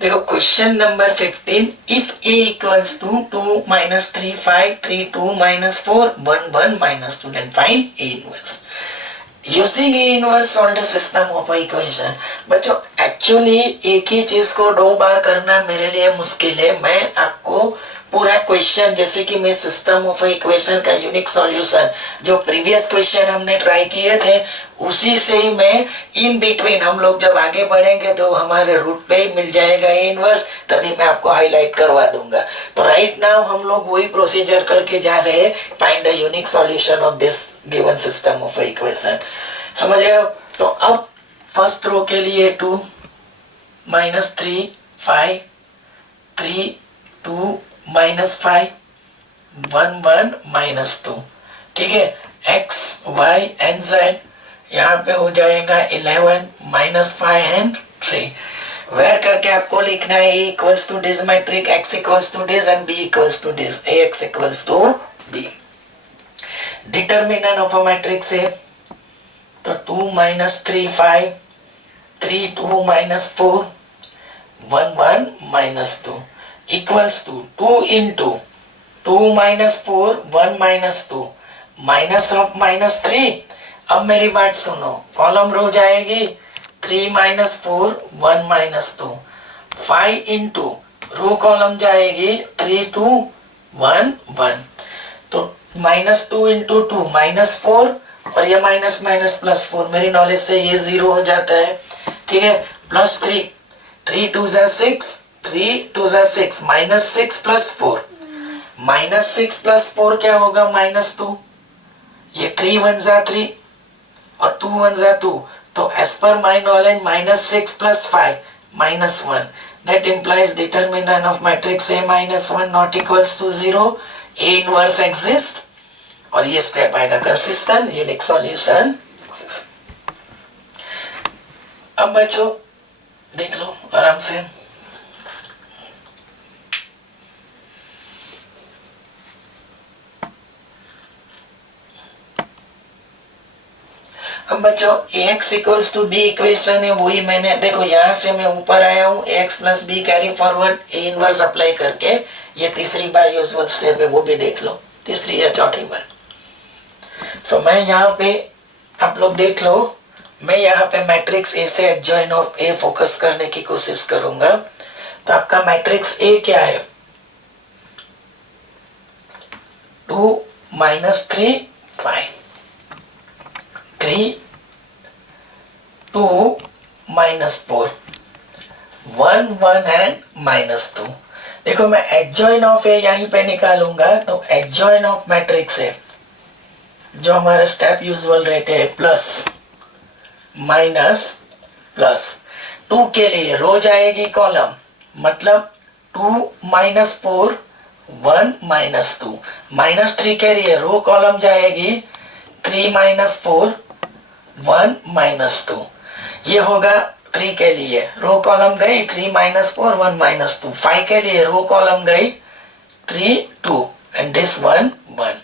देखो question number 15, if a equals to 2 minus 3 5 3 2 minus 4 1 1 minus 2, then find a inverse using A inverse solve system of equation. बच्चों actually एक ही चीज को दो बार करना मेरे लिए मुश्किल है। मैं आपको पूरा क्वेश्चन, जैसे कि मैं सिस्टम ऑफ इक्वेशन का यूनिक सॉल्यूशन जो प्रीवियस क्वेश्चन हमने ट्राई किए थे उसी से ही मैं इन बिटवीन, हम लोग जब आगे बढ़ेंगे तो हमारे रूट पे ही मिल जाएगा ए इनवर्स, तभी मैं आपको हाईलाइट करवा दूंगा। तो राइट नाउ हम लोग वही प्रोसीजर करके जा रहे हैं, find the unique solution of this given system of equation. समझ रहे हो? तो अब फर्स्ट रो के लिए 2 माइनस 3 5 3 2 माइनस 5 1 1 माइनस 2, ठीक है। x y एंड z यहाँ पे हो जाएगा 11 माइनस 5 एंड 3। वेर करके आपको लिखना है a equals to this matrix, x equals to this and b equals to this, ax equals to b। Determinant of a matrix है तो 2 minus 3 5 3 2 minus 4 1 1 minus 2 equals to 2 into 2 minus 4 1 minus 2 minus of minus 3। अब मेरी बात सुनो, column row जाएगी 3 minus 4 1 minus 2 5 into row column जाएगी 3 2 1 1। तो minus 2 into 2 minus 4 और ये माइनस माइनस प्लस 4, मेरी नॉलेज से ये 0 हो जाता है, ठीक है। प्लस 3 3 2 जा 6 3 2 जा 6 माइनस 6 प्लस 4 माइनस 6 प्लस 4 क्या होगा माइनस 2, ये 3 1 जा 3 और 2 1 जा 2, तो as per my knowledge minus 6 plus 5 minus 1, that implies determinant of matrix a minus 1 not equals to 0, a inverse exist, और ये स्टेप आएगा कंसिस्टेंट यूनिक सॉल्यूशन। अब बच्चों देख लो आराम से, अब बच्चों ax equals to b equation है, वही मैंने देखो यहाँ से मैं ऊपर आया हूँ, ax plus b carry forward a inverse apply करके, ये तीसरी बार यूजुअल स्टेप है, वो भी देख लो, तीसरी या चौथी बार। सो मैं यहाँ पे, आप लोग देख लो, मैं यहाँ पे मैट्रिक्स ए से एडजॉइन ऑफ ए फोकस करने की कोशिश करूंगा। तो आपका मैट्रिक्स ए क्या है, 2 माइनस 3 5 3 2 माइनस 4 1 1 एंड माइनस 2। देखो मैं एडजॉइन ऑफ ए यहीं पे निकालूंगा, तो एडजॉइन ऑफ मैट्रिक्स है जो हमारा स्टेप यूजुअल रेट है प्लस माइनस प्लस 2 के लिए रो जाएगी कॉलम, मतलब 2 माइनस 4 1 माइनस 2 माइनस 3 के लिए रो कॉलम जाएगी 3 माइनस 4 1 माइनस 2। ये होगा 3 के लिए रो कॉलम गई 3 माइनस 4 1 माइनस 2। 5 के लिए रो कॉलम गई 3 2 एंड दिस 1 1।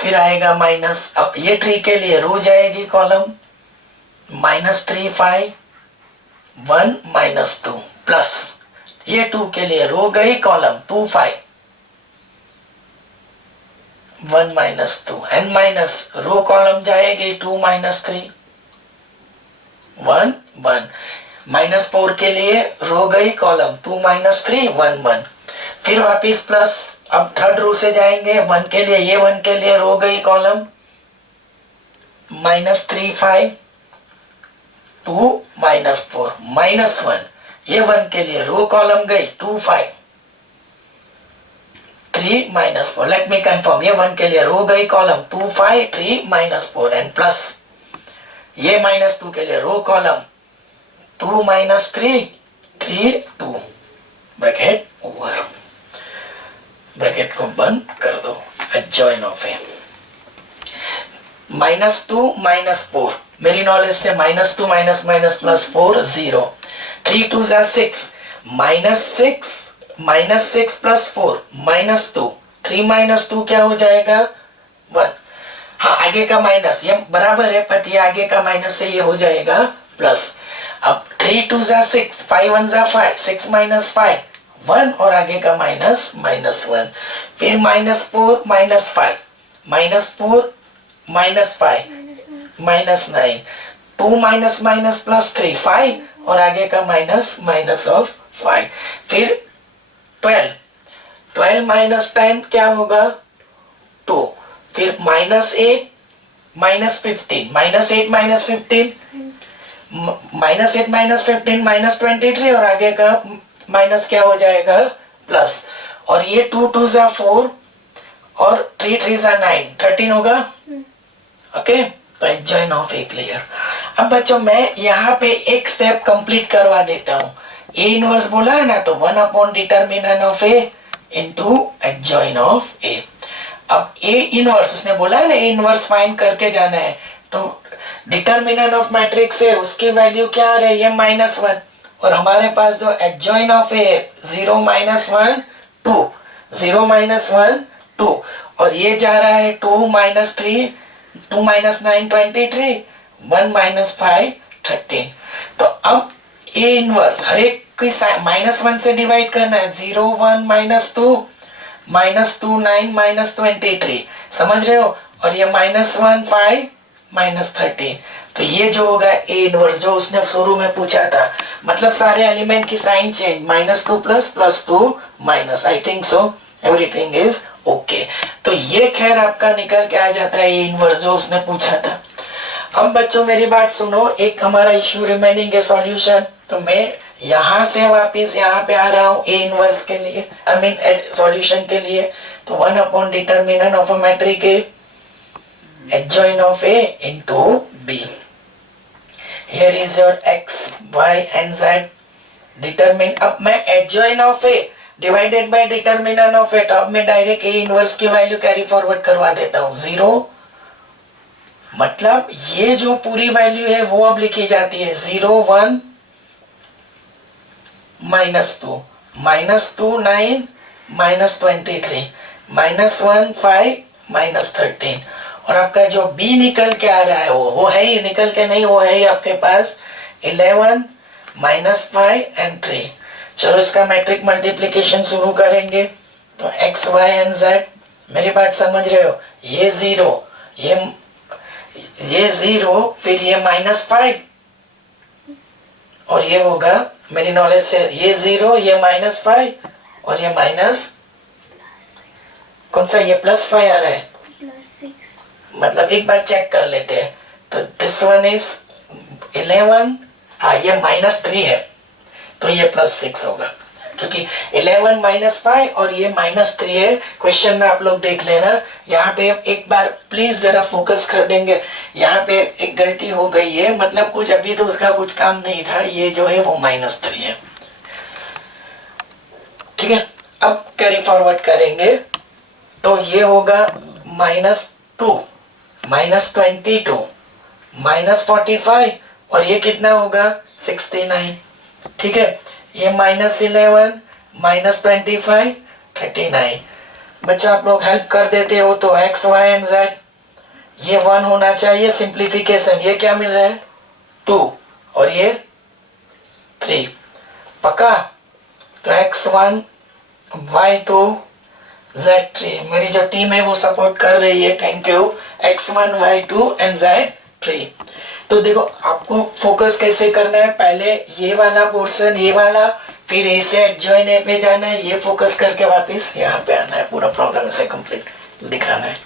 फिर आएगा माइनस, अब ये 3 के लिए रो जाएगी कॉलम माइनस 3 5 1 माइनस 2 प्लस ये 2 के लिए रो गई column 2 5 1 minus 2 and minus row column जाएगी 2 माइनस 3 1 1 माइनस 4 के लिए रो गई कॉलम 2 माइनस 3 1 1। फिर वापिस प्लस, अब थर्ड रो से जाएंगे 1 के लिए, ये 1 के लिए रो गई कॉलम माइनस 3 5 2 माइनस 4 माइनस 1, ये 1 के लिए रो कॉलम गई 2 5 3 माइनस 4। लेट मी कंफर्म, ये 1 के लिए रो गई कॉलम 2 5 3 माइनस 4 एंड प्लस ये माइनस 2 के लिए row column 2 minus 3 3 2, bracket over, bracket को बंद कर दो, adjoint of A minus 2 minus 4, मेरी नॉलेज से माइनस 2 माइनस माइनस प्लस 4 0, 3 2 जा 6 माइनस 6 प्लस 4 माइनस 2, 3 माइनस 2 क्या हो जाएगा 1। हाँ आगे का माइनस ये बराबर है, बट ये आगे का माइनस से ये हो जाएगा प्लस। अब 3 3 2 जा 6, 5 1 जा 5, 6 माइनस 5 1 और आगे का माइनस माइनस 1, फिर -4 -5 -4 -5 -9, 2 माइनस माइनस प्लस 3 5 और आगे का माइनस माइनस ऑफ 5, फिर 12 12 माइनस 10 क्या होगा 2, फिर -8 -15 -8 -15 -8 -15 -23 और आगे का माइनस क्या हो जाएगा प्लस, और ये 2 2 जा 4 और 3 3 जा 9 13 होगा। ओके, तो एडजॉइन ऑफ ए क्लियर। अब बच्चों मैं यहाँ पे एक स्टेप कंप्लीट करवा देता हूँ। ए इनवर्स बोला है ना, तो 1 upon determinant of A into adjoint of A. अब ए इनवर्स उसने बोला है ना, ए इनवर्स फाइंड करके जाना है, तो डिटर्मिनेंट ऑफ मैट्रिक्स है उसकी वैल्यू क्या आ रही है -1, और हमारे पास जो एडजॉइन ऑफ ए 0 -1 2 0 -1 2 और ये जा रहा है 2 -3 2 -9 23 1 -5 13। तो अब ए इनवर्स हर एक की -1 से डिवाइड करना है, 0 1 -2 -2 9 -23, समझ रहे हो, और ये -1 5 -13। तो ये जो होगा ए इनवर्स जो उसने शुरू में पूछा था, मतलब सारे एलिमेंट की sign change, -2 plus +2 minus, I think so everything is okay. तो ये खैर आपका निकल के आ जाता है ए इनवर्स जो उसने पूछा था। अब बच्चों मेरी बात सुनो, एक हमारा इश्यू रिमेनिंग है सॉल्यूशन, तो मैं यहाँ से वापिस यहाँ पे आ रहा हूँ ए इनवर्स के लिए, आई मीन सॉल्यूशन के लिए। तो 1 upon determinant of a matric A adjoint of A into B. Here is your x, y and z. Determine, अब मैं adjoint of A divided by determinant of A, तो अब मैं डायरेक्ट A इनवर्स की value carry forward करवा देता हूँ 0, मतलब ये जो पूरी वैल्यू है वो अब लिखी जाती है 0 1 -2 -2 9 -23 -1 5 -13, और आपका जो B निकल के आ रहा है वो है ही, निकल के नहीं, वो है ही आपके पास 11 -5 and 3। चलो इसका मैट्रिक मल्टीप्लिकेशन शुरू करेंगे। तो x y and z, मेरी बात समझ रहे हो, ये 0 ये 0 फिर ये -5 और ये होगा मेरी नॉलेज से ये 0 ये -5 और ये माइनस कौन सा, ये +5 आ रहा है, मतलब एक बार चेक कर लेते हैं। तो दिस वन इज 11, हाँ ये -3 है तो ये +6 होगा, क्योंकि 11 -5 और ये -3 है। क्वेश्चन में आप लोग देख लेना, यहाँ पे एक बार प्लीज जरा फोकस कर देंगे, यहाँ पे एक गलती हो गई है, मतलब कुछ अभी तो उसका कुछ काम नहीं था, ये जो है वो -3 है, ठीक है। अब कैरी फॉरवर्ड करेंगे तो ये होगा -2 -22 -45 और ये कितना होगा 69, ठीक है। ये -11 -25 39। बच्चा आप लोग हेल्प कर देते हो तो x y and z ये 1 होना चाहिए, सिंप्लीफिकेशन ये क्या मिल रहा है 2 और ये 3, पक्का। तो x1 y2 z3, मेरी जो टीम है वो सपोर्ट कर रही है, thank you. x1 y2 and z3। तो देखो आपको फोकस कैसे करना है, पहले ये वाला पोर्शन ये वाला, फिर ए से एडजॉइन ए पे जाना है, ये फोकस करके वापस यहाँ पे आना है, पूरा प्रॉब्लम ऐसे कंप्लीट दिखाना है।